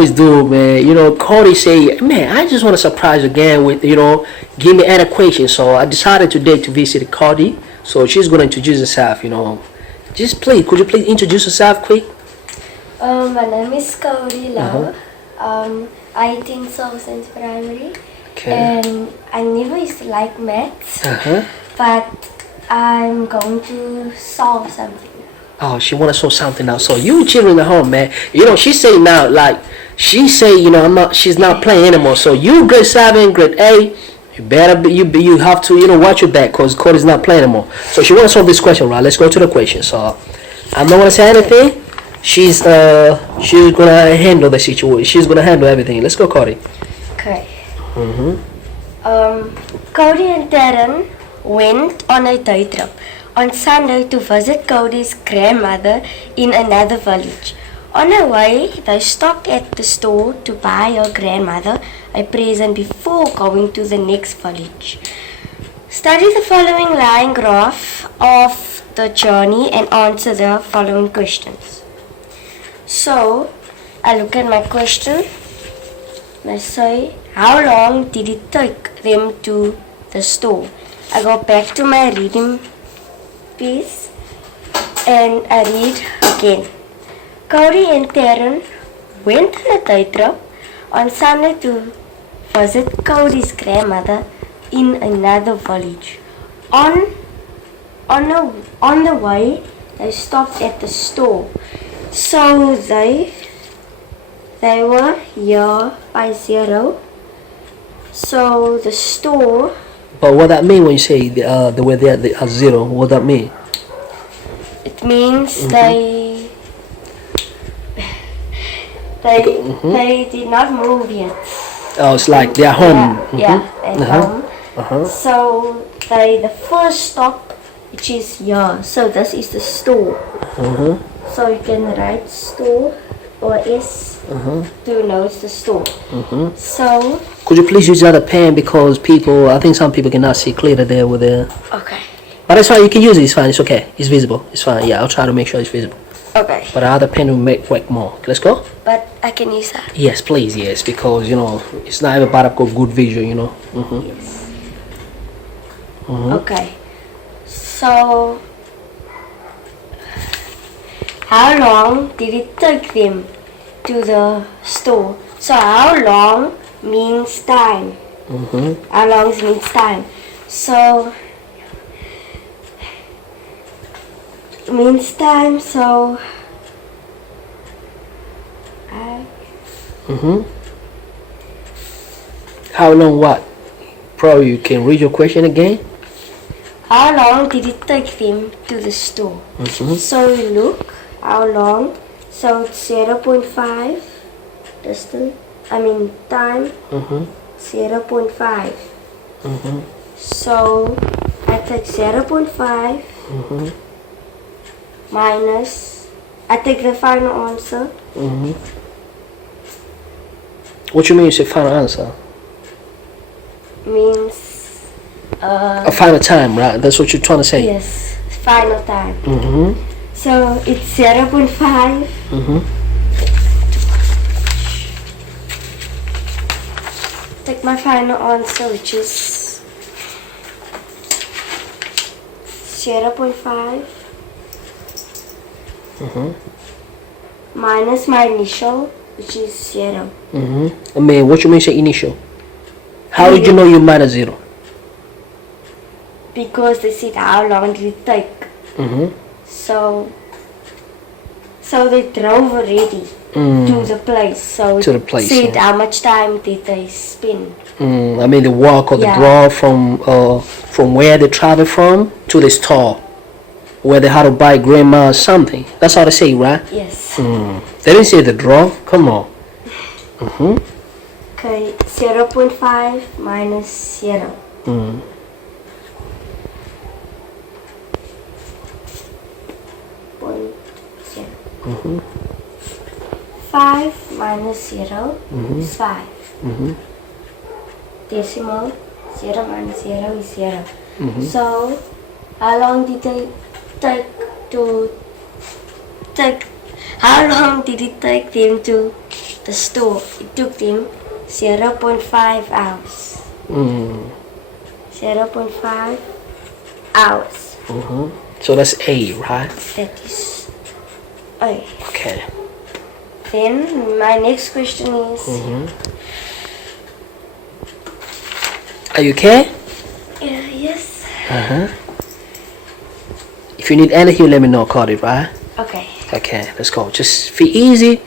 always do, man. Cody say, man, I just want to surprise again with, give me an equation. So I decided today to visit Cody. So she's gonna introduce herself. Just please, could you please introduce yourself quick? My name is Cody Uh-huh. Lau. I think so since primary. Okay. And I never used to like maths, Uh-huh. but I'm going to solve something. Oh, she wanna show something now. So you children at home, man. She say now, like she say, she's not playing anymore. So you grade 7, grade 8, you better be, you have to, watch your back, cause Cody's not playing anymore. So she wanna solve this question, right? Let's go to the question. So I'm not gonna say anything. She's gonna handle the situation. She's gonna handle everything. Let's go, Cody. Okay. Mm-hmm. Cody and Darren went on a day trip on Sunday to visit Cody's grandmother in another village. On the way, they stopped at the store to buy her grandmother a present before going to the next village. Study the following line graph of the journey and answer the following questions. So, I look at my question and I say, how long did it take them to the store? I go back to my reading piece and I read again. Cody and Taryn went on a day trip on Sunday to visit Cody's grandmother in another village. On the way, they stopped at the store. So they were here by 0. So the store. But what that mean when you say they were there at 0? What that mean? It means Mm-hmm. they did not move yet. Oh, it's like they're home. Yeah, they're home. Uh-huh. So the first stop, which is here. So this is the store. Uh-huh. So you can write store or S to know it's the store. Uh-huh. So Could you please use the other pen, because I think some people cannot see clearly there with the. okay. But it's fine. You can use it. It's fine. It's okay. It's visible. It's fine. Yeah, I'll try to make sure it's visible. Okay. But the other pen will work more. Let's go. But I can use that. Yes, please. Yes, because it's not everybody got good vision. Yes. Mhm. Okay. So how long did it take them to the store? So how long means time. How long means time. So means time. So How long? What? Probably you can read your question again. how long did it take them to the store? So we look how long. So it's 0.5 distance. Time. 0.5. So I take 0.5 minus. I take the final answer. What you mean? You say final answer? Means A final time, right? That's what you're trying to say. yes, final time. Mm-hmm. So it's 0.5 Mm-hmm. take my final answer, which is 0.5 minus my initial, which is 0. What you mean say initial? How did you know you minus 0? Because they said how long did it take. So they drove already to the place. So To the place, said yeah. how much time did they spend. The walk or the Yeah. draw from where they travel from to the store where they had to buy grandma something. That's how they say, right? Yes. They didn't say the draw. Come on. Okay, 0.5 minus 0. Point 0. 5 minus 0 is 5. Decimal, 0 minus 0 is 0. So, how long did they take to take? How long did it take them to the store. It took them 0.5 hours. 0.5 hours. So that's A, right? That is A. Okay. Then my next question is, Are you okay? yes. If you need anything, let me know, Cardi, right? Okay. Okay, let's go. Just feel easy.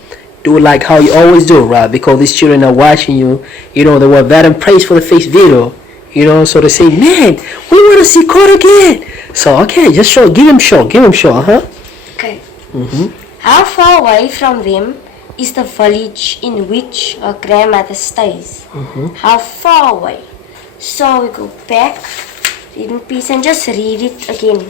Do it like how you always do, right? Because these children are watching you. You know, they were very impressed for the first video. You know, so they say, man, we want to see Cardi again. So, okay, just show. Give him show. Okay. How far away from them is the village in which her grandmother stays? How far away? So we go back, read in peace, and just read it again.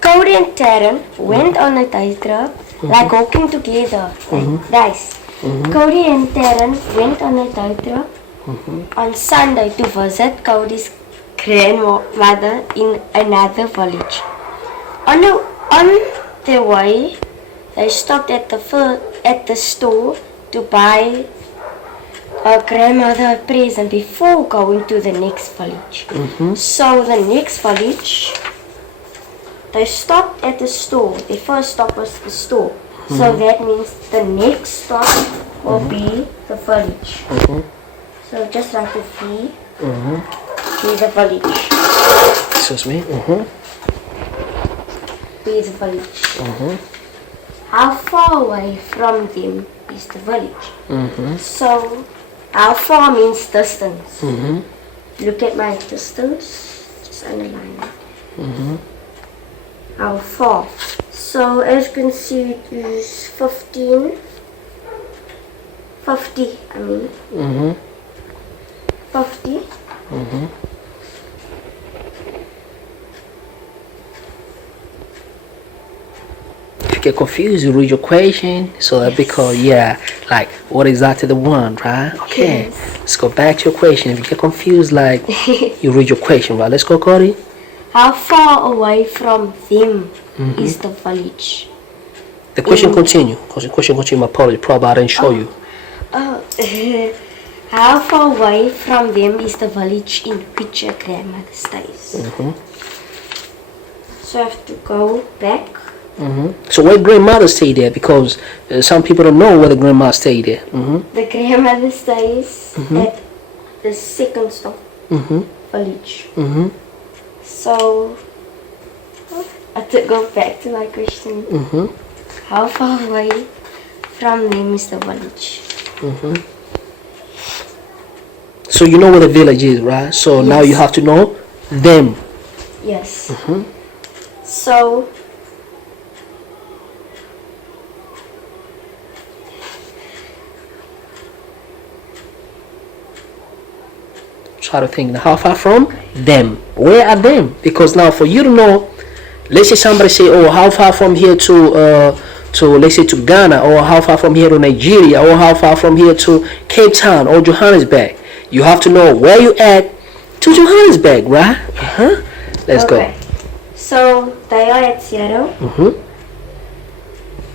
Cody and Taryn went on a day trip, like walking together. Guys, Cody and Taryn went on a day trip on Sunday to visit Cody's grandmother in another village. On their way, they stopped at the store to buy her grandmother a present before going to the next village. So the next village, they stopped at the store. The first stop was the store. So that means the next stop will be the village. So just like the V, be the village. Excuse me. Be the village. How far away from them is the village? So how far means distance. Look at my distance. Just underline it. How far? So as you can see, it is 50. I mean. 50. If you get confused, you read your question. So that because, like, what exactly the one, right? Okay. Yes. Let's go back to your question. If you get confused, like, you read your question, right? Let's go, Cardi. How far away from them is the village? The question continue. Question continue. My apology. Probably I didn't show you. How far away from them is the village in which your grandmother stays? So I have to go back. So where grandmother stay there? Because some people don't know where the grandma stay there. The grandmother stays at the second stop, village. So I have to go back to my question. How far away from them is the village? So you know where the village is, right? So now you have to know them. Yes. So try to think, how far from them? Where are them? Because now for you to know, let's say somebody say, oh, how far from here to let's say to Ghana, or how far from here to Nigeria, or how far from here to Cape Town or Johannesburg. You have to know where you at to Johannesburg, right? Let's go. So they are at Seattle.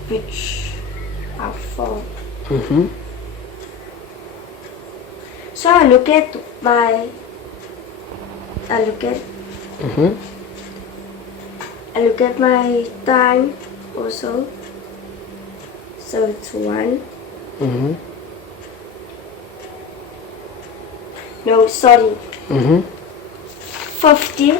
Which are far. So I look at my time also. So it's 1. No, sorry. 50.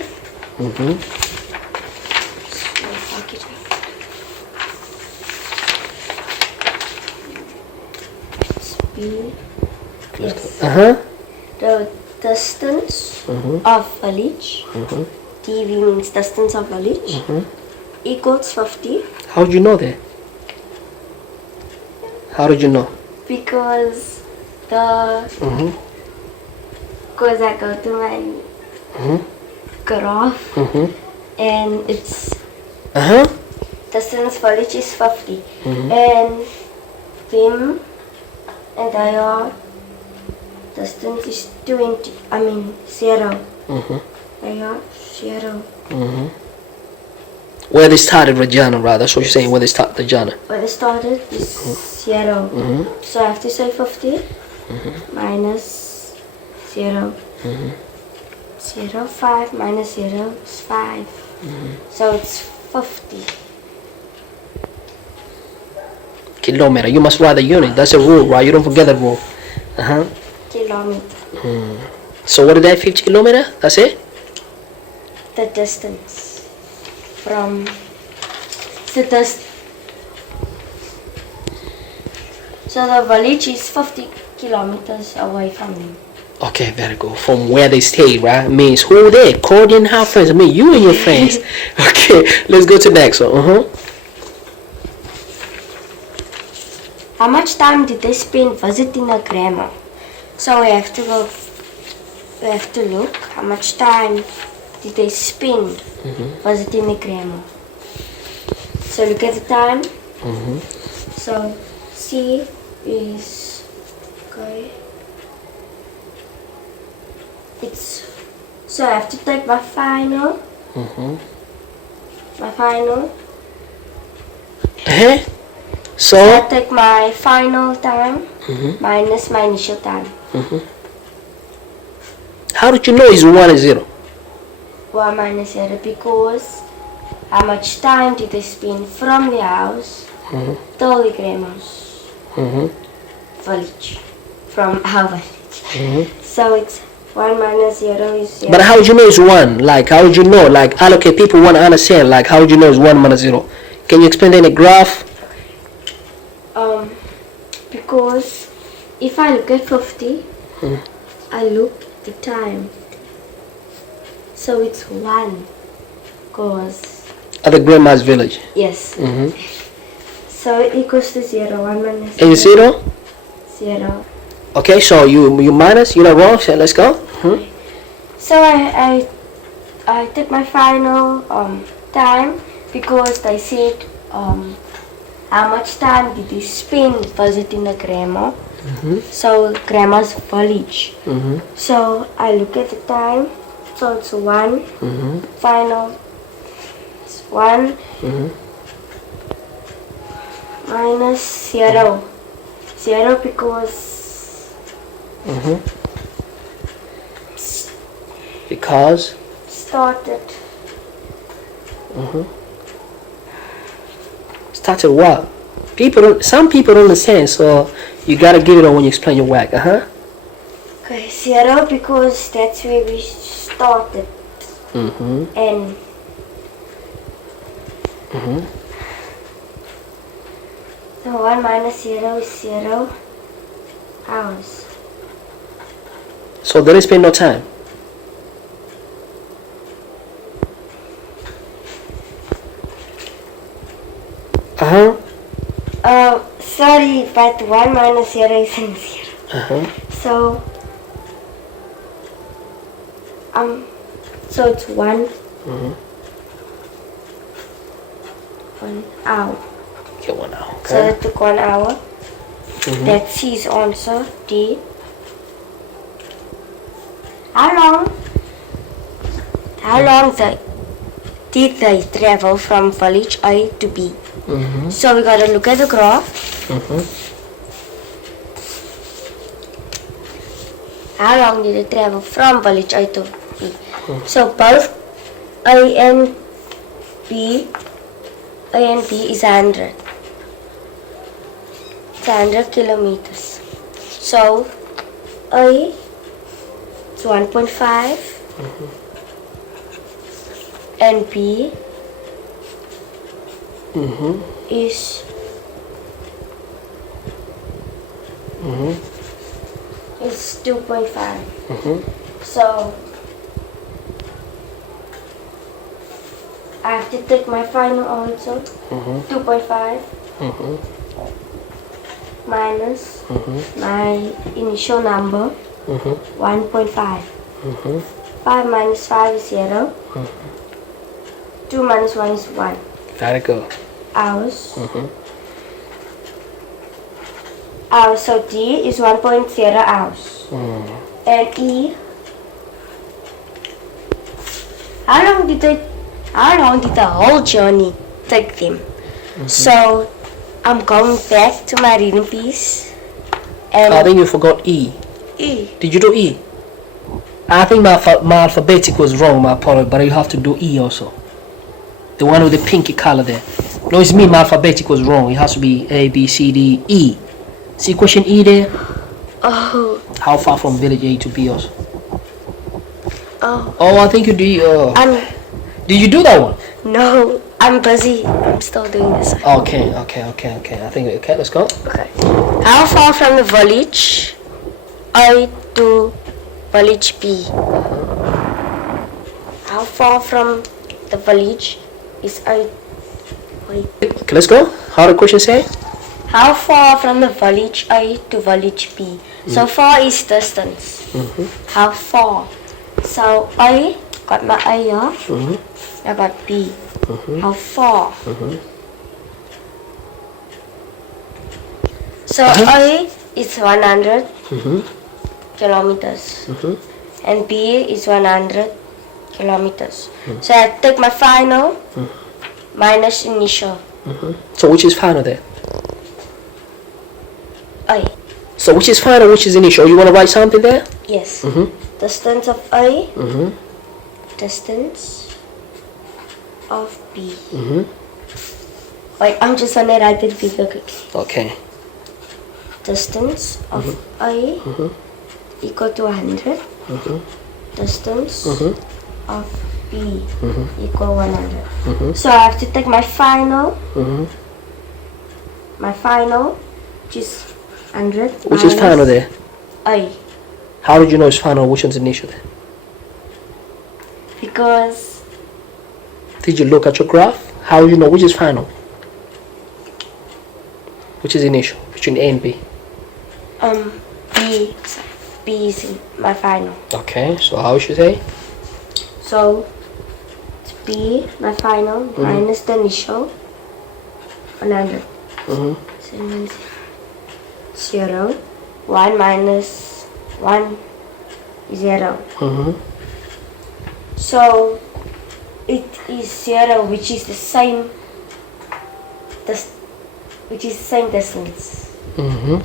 Speed. Yes. The distance of village. TV means distance of village. Equals 50. How did you know that? How did you know? Because because I go to my graph and it's distance village is 50 and them and I are distance is 20. I mean 0. They are 0. Where they started Regina, right? That's what you're saying. Where they start Regina. Where they started is 0. So I have to say 50 minus 0. 0, 5 minus 0 is 5. So it's 50. Kilometer. You must write the unit. That's a rule, right? You don't forget the rule. Kilometer. So what is that? 50 kilometer? That's it? The distance from the distance. So the village is 50 kilometers away from them. Okay, very good. From where they stay, right? Means who they? Cody and her friends. I mean, you and your friends. Okay, let's go to the next one. How much time did they spend visiting their grandma? So we have to look how much time did they spend visiting their grandma. So look at the time. So C is okay. So I have to take my final. My final. So I take my final time minus my initial time. How did you know it's 1 and 0? 1 minus 0 because how much time did they spend from the house till the grandma's village, from our village. So it's 1 minus 0 is 0. But how would you know it's 1? Like, how would you know? Like, allocate people want to understand. Like, how would you know it's 1 minus 0? Can you explain that in a graph? Because if I look at 50, I look at the time. So it's 1. Because At the grandma's village. yes. So it equals to 0. 1 minus 0. And 0? 0. Okay, so you minus, you're not wrong, so let's go. So I took my final time because they said how much time did they spend visiting the grandma. So grandma's village. So I look at the time, so it's 1 final, it's 1 minus 0. 0 because started. Started what? Some people don't understand, so you gotta give it on when you explain your whack. Okay, 0 because that's where we started. And so 1 minus 0 is 0 hours. So they didn't spend no time. Sorry, but 1 minus 0 isn't 0. So it's 1 1 hour. Okay, 1 hour. Okay. So that took 1 hour. That's his answer, D. How long did they travel from village A to B? So we gotta look at the graph. How long did they travel from village A to B? So both A and B is 100. It's 100 kilometers. So A is 1.5 and B is 2.5. So I have to take my final answer, 2.5 minus my initial number, 1.5. 5 minus 5 is 0. 2 minus 1 is 1. Very good. Hours. So D is 1.0 hours. And E, how how long did the whole journey take them? So I'm going back to my reading piece. And I think you forgot E. E. Did you do E? I think my alphabetic was wrong, my apology, but you have to do E also. The one with the pinky color there. No, it's me, my alphabetic was wrong. It has to be A, B, C, D, E. See question E there? Oh. How far from village A to B also? Oh. Oh, I think you did. Did you do that one? No, I'm busy. I'm still doing this. Okay. I think, okay, let's go. Okay. How far from the village A to village B? How far from the village is A? Wait. Okay, let's go. How the question say? How far from the village A to village B? So far is distance. How far? So A, got my A here. I got B. How far? So A is 100 kilometers. And B is 100 kilometers. So I take my final minus initial. So which is final there? A. So which is final, which is initial? You want to write something there? Yes. Distance of A. Distance of B. Wait, I'm just gonna write it bigger quickly. Okay. Distance of A equal to 100. Distance of B equal 100. So I have to take my final. My final, which is 100. Which is final there? A. How did you know it's final? Which one's initial there? Because Did you look at your graph? How do you know which is final? Which is initial between A and B? B is in my final. Okay, so how should you say? So it's B, my final, minus the initial, 100. 0. 1 minus 1 is 0. So it is 0, which is the same distance.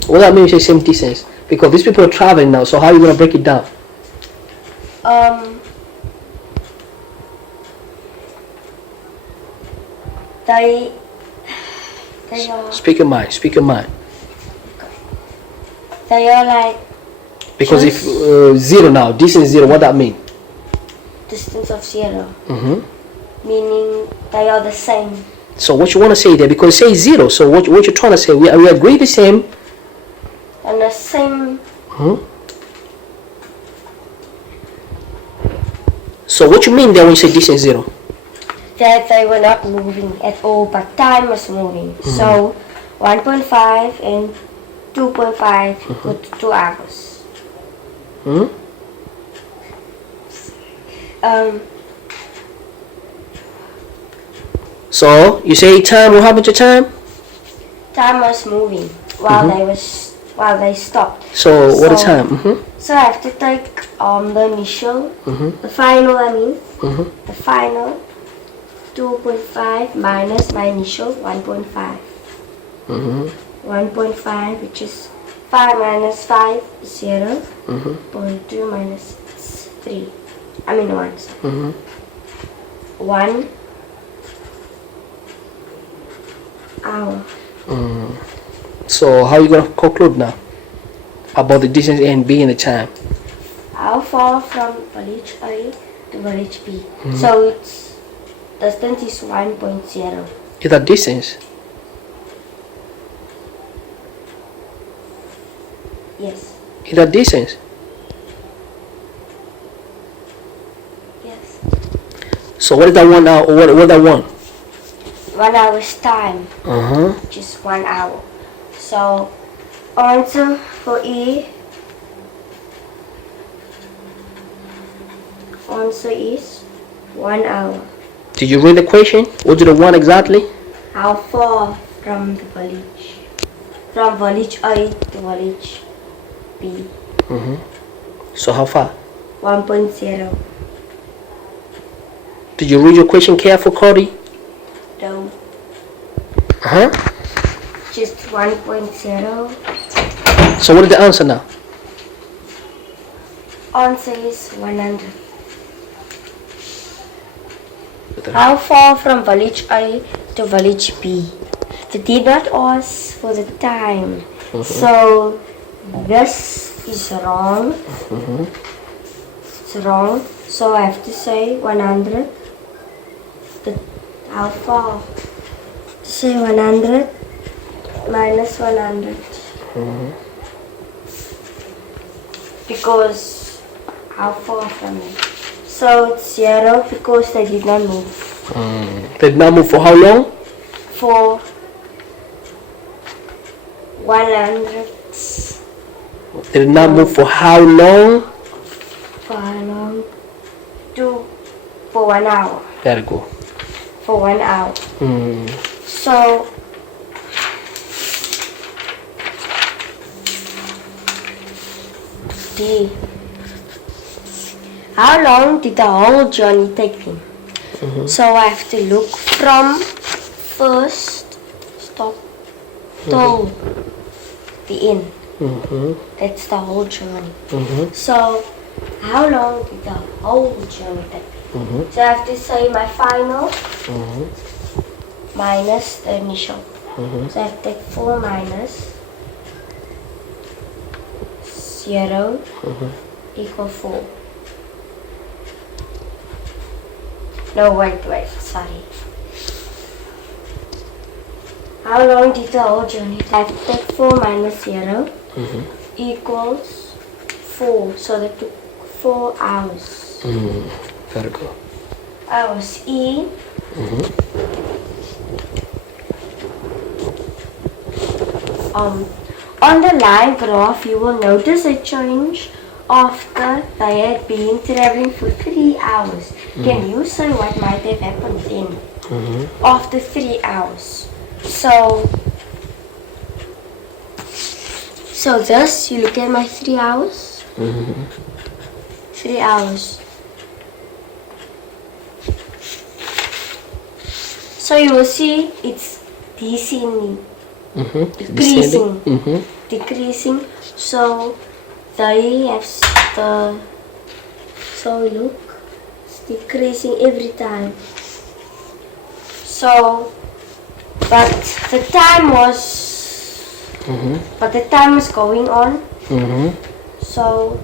What that means is same distance. Because these people are traveling now, so how are you going to break it down? They are Speak your mind, speak your mind. they are like Because if 0 now, distance 0, what that mean? distance of 0. Meaning they are the same. So what you want to say there, because it says 0, so what you're trying to say, we agree the same. And the same. So what you mean there when you say distance 0? That they were not moving at all, but time was moving. So 1.5 and 2.5 equal to 2 hours. So you say time, what happened to time? Time was moving while they stopped. So what is time? So I have to take the initial, the final I mean, the final 2.5 minus my initial 1.5. 1.5, which is 5 minus 5 is 0. 0.2 minus 3. I mean 1. 1 hour. So how are you going to conclude now about the distance A and B and the time? How far from village A to village B? So its distance is 1.0. Is that distance? Yes. Is that distance? Yes. So what is that 1 hour? What is that 1? 1 hour's time. Which is 1 hour. So answer for E. Answer is 1 hour. Did you read the question? What is the 1 exactly? How far from the village? From village A to village B. So how far? 1.0. Did you read your question careful, Cody? No. Uh-huh. Just 1.0. So what is the answer now? Answer is 100. How far from village A to village B? They did not ask for the time. So this is wrong. It's wrong. So I have to say 100. How far? Say 100 minus 100. Because how far from it? So it's 0 because they did not move. They did not move for how long? For 100. They did not move for how long? For how long? For 1 hour. Very good. For 1 hour. So D. How long did the whole journey take him? So I have to look from first stop till the end. That's the whole journey. So how long did the whole journey take? So I have to say my final minus the initial. So I have to take 4 minus 0 equal 4. No, wait, sorry. How long did the whole journey take? I have to take 4 minus 0 equals 4. So that took 4 hours. Very good. Hours E. On the line graph, you will notice a change after they had been traveling for 3 hours. Can you say what might have happened then? After 3 hours. So this, you look at my 3 hours. 3 hours. So you will see it's descending. Decreasing. So they have so look, it's decreasing every time. So but the time was going on. So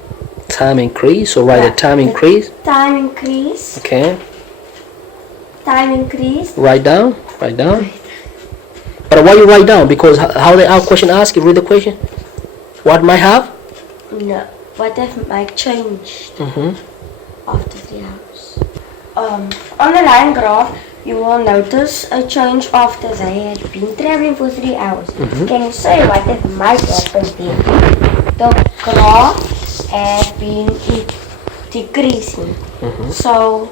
time increase. So write the time increase. Time increase. Okay. Time increase. Write down. But why you write down? Because how our question ask you, read the question. What might have? No. What if might changed after 3 hours? On the line graph, you will notice a change after they had been traveling for 3 hours. Can you say what it might happen then? The graph had been decreasing. So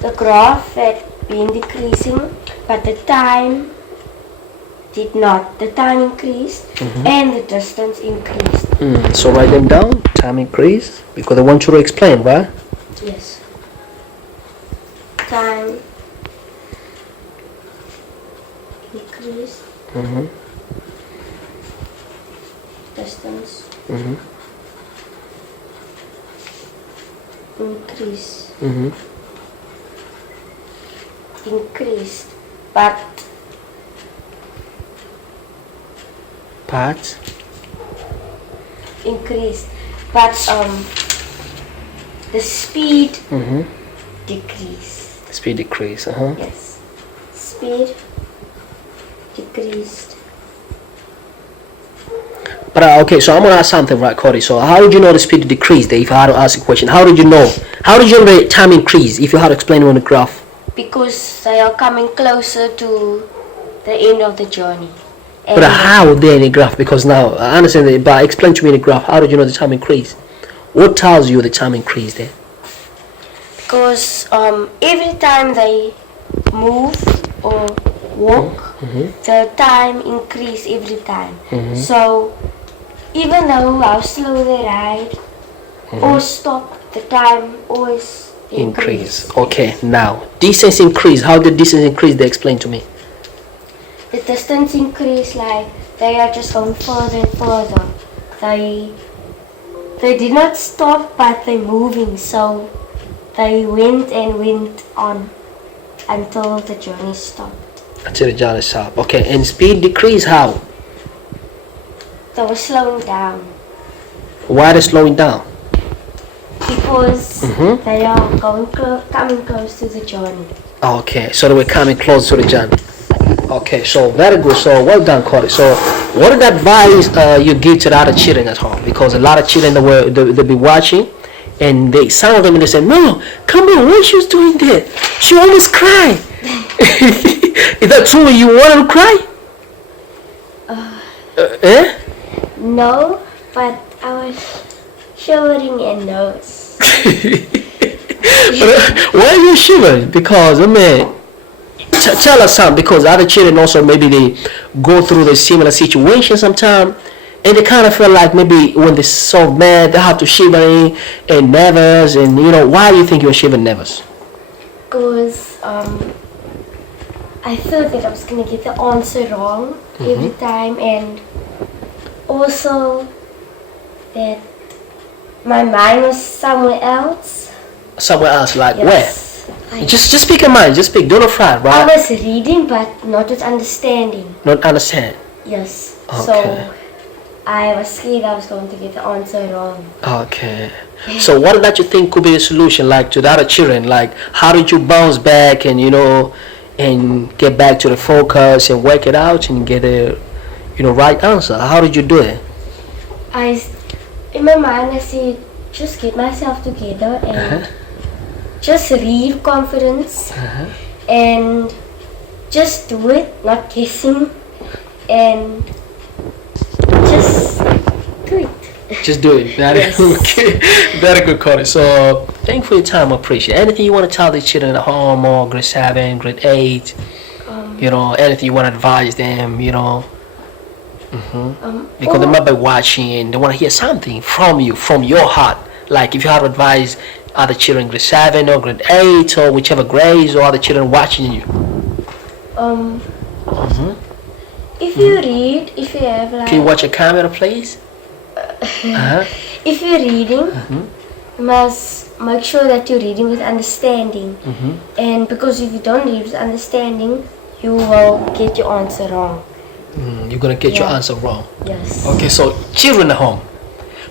the graph had been decreasing, but the time did not. The time increased and the distance increased. So write them down. Time increase because I want you to explain, right? Yes. Time increase. Distance increase. Increased, but increased, but the speed decreased. Speed decrease. Yes, speed decreased. But okay, so I'm gonna ask something, right, Cody? So how did you know the speed decreased? If I had to ask a question, how did you know? How did you know the time increase? If you had to explain it on the graph. Because they are coming closer to the end of the journey. And But how there in the graph? Because now I understand that, but explain to me in the graph. How did you know the time increase? What tells you the time increase there? Because every time they move or walk, the time increase every time. So even though how slow they ride or stop, the time always Increase. Okay, now distance increase. How did distance increase? They explain to me. The distance increase, like they are just going further and further. They did not stop, but they're moving. So they went and went on until the journey stopped. Until the journey stopped. Okay, and speed decrease. How? They were slowing down Why they slowing down? because they are coming close to the journey. Okay, so they were coming close to the journey. Okay, so very good. So well done, Cody. So what advice you give to the other children at home? Because a lot of children they be watching, and some of them they say, "No, come on, why she's doing that? She always cry." Is that true? You want to cry? Eh? No, but I was shivering and nose. Why are you shivering? Because I mean, tell us something. Because other children also maybe they go through the similar situation sometimes, and they kind of feel like maybe when they're so mad they have to shivering and nervous. And why do you think you're shivering nervous? Because I thought that I was gonna get the answer wrong every time, and also that my mind was somewhere else. Somewhere else, like Yes. where? Just speak your mind. Just speak. Don't fret, I right? was reading, but not with understanding. Not understand. Yes. Okay. So I was scared I was going to get the answer wrong. Okay. So what that you think could be the solution, like to the other children? Like how did you bounce back and and get back to the focus and work it out and get a right answer? How did you do it? In my mind, I said, just get myself together and just read confidence and just do it, not guessing, and just do it. Just do it. Yes. Okay. Very good, Cody. So thank you for your time. I appreciate it. Anything you want to tell the children at home or grade 7, grade 8? Anything you want to advise them? Because they might be watching and they want to hear something from you, from your heart. Like if you have to advise other children grade 7 or grade 8 or whichever grades or other children watching you. If you read, if you have like... Can you watch a camera, please? If you're reading, you must make sure that you're reading with understanding. And because if you don't read with understanding, you will get your answer wrong. You're going to get your answer wrong. Yes. Okay, so children at home,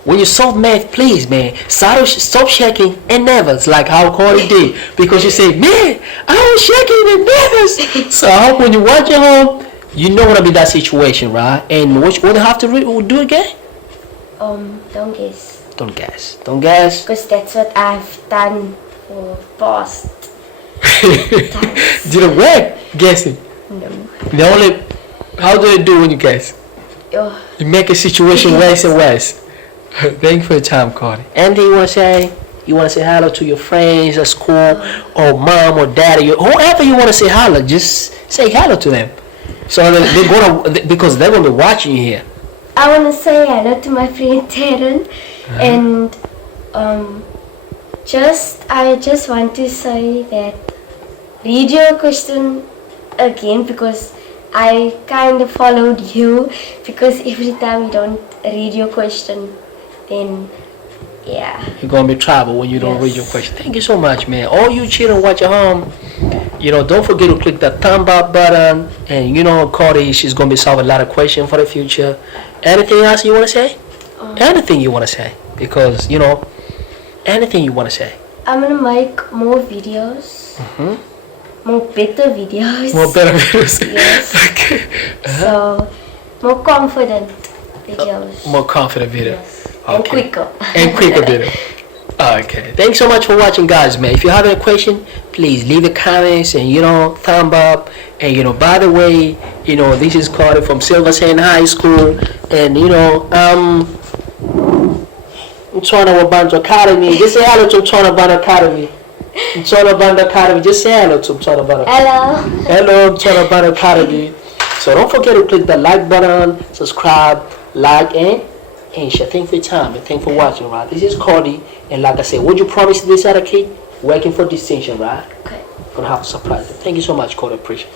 when you solve math, please, man, stop shaking and nervous like how Corey did. Because you say, man, I was shaking and nervous. So I hope when you watch at home, you know what to be that situation, right? And what you have to do again? Don't guess. Don't guess. Don't guess. Because that's what I've done for past times. Did it work? Guessing. No. How do you do when you guess? Oh, You make a situation worse and worse. Thank you for your time, Cardi. Anything you want to say? You want to say hello to your friends at school, or mom or daddy, whoever you want to say hello, just say hello to them. So they're gonna, because they're gonna be watching you here. I want to say hello to my friend Taryn, and I just want to say that read your question again, because I kind of followed you, because every time you don't read your question, then yeah. You're gonna be trouble when you don't read your question. Thank you so much, man. All you children watch at home, don't forget to click that thumb up button. And Cody, she's gonna be solving a lot of questions for the future. Anything else you wanna say? Anything you wanna say? Because anything you wanna say. I'm gonna make more videos. More better videos. More better videos. Yes. Okay. So more confident videos. More confident video. Yes. And quicker. And quicker video. Okay. Thanks so much for watching, guys, man. If you have any question, please leave the comments and thumb up. And by the way, this is Carter from Silver Sand High School, and Mtwana Bantu Academy. Just say hello to Mtwana Bantu Academy. Mtwana Bantu Academy. Just say hello to Mtwana Bantu. Hello. Hello, Mtwana Bantu Academy. So don't forget to click the like button, subscribe, like, and share. Thank you for your time and thank you for watching, right? This is Cody, and like I said, would you promise this other kid? working for distinction, right? Okay. Gonna have to surprise them. Thank you so much, Cody. Appreciate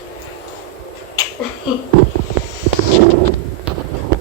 it.